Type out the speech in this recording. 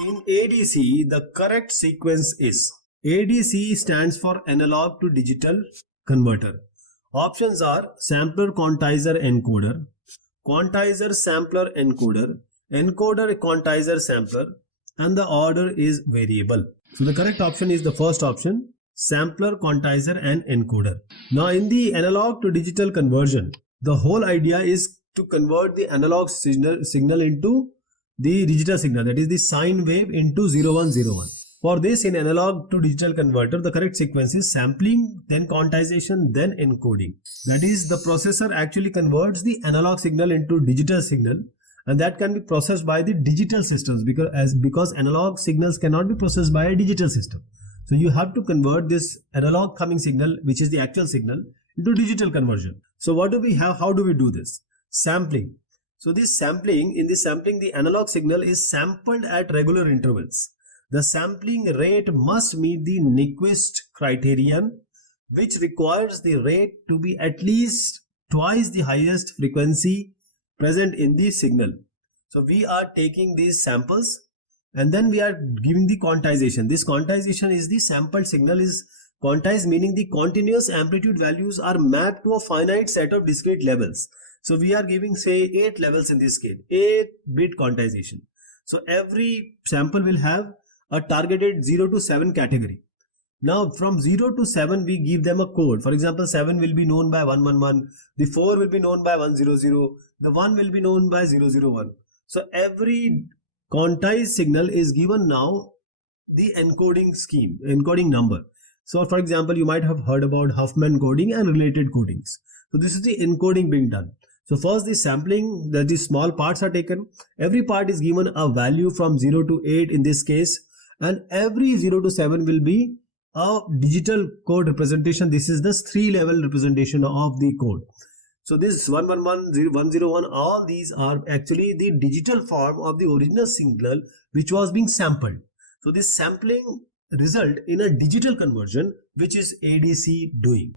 In ADC, the correct sequence is ADC stands for analog to digital converter. Options are sampler quantizer encoder, quantizer sampler encoder, encoder quantizer sampler, and the order is variable. So the correct option is the first option, sampler quantizer and encoder. Now in the analog to digital conversion, the whole idea is to convert the analog signal into the digital signal, that is the sine wave, into 0101. For this, in analog to digital converter, the correct sequence is sampling, then quantization, then encoding. That is, the processor actually converts the analog signal into digital signal, and that can be processed by the digital systems because analog signals cannot be processed by a digital system. So you have to convert this analog coming signal, which is the actual signal, into digital conversion. So what do we have? How do we do this? Sampling. So in this sampling, the analog signal is sampled at regular intervals. The sampling rate must meet the Nyquist criterion, which requires the rate to be at least twice the highest frequency present in the signal. So we are taking these samples and then we are giving the quantization. This quantization is the sampled signal is quantized, meaning the continuous amplitude values are mapped to a finite set of discrete levels. So we are giving, say, 8 levels in this scale, 8-bit quantization. So every sample will have a targeted 0 to 7 category. Now from 0 to 7 we give them a code. For example, 7 will be known by 111, the 4 will be known by 100, the 1 will be known by 001. So every quantized signal is given now the encoding scheme, encoding number. So for example, you might have heard about Huffman coding and related codings. So this is the encoding being done. So first the sampling, that is small parts are taken. Every part is given a value from 0 to 8 in this case, and every 0 to 7 will be a digital code representation. This is the 3-level representation of the code. So this 111, 101, all these are actually the digital form of the original signal which was being sampled. So this sampling result in a digital conversion, which is ADC doing.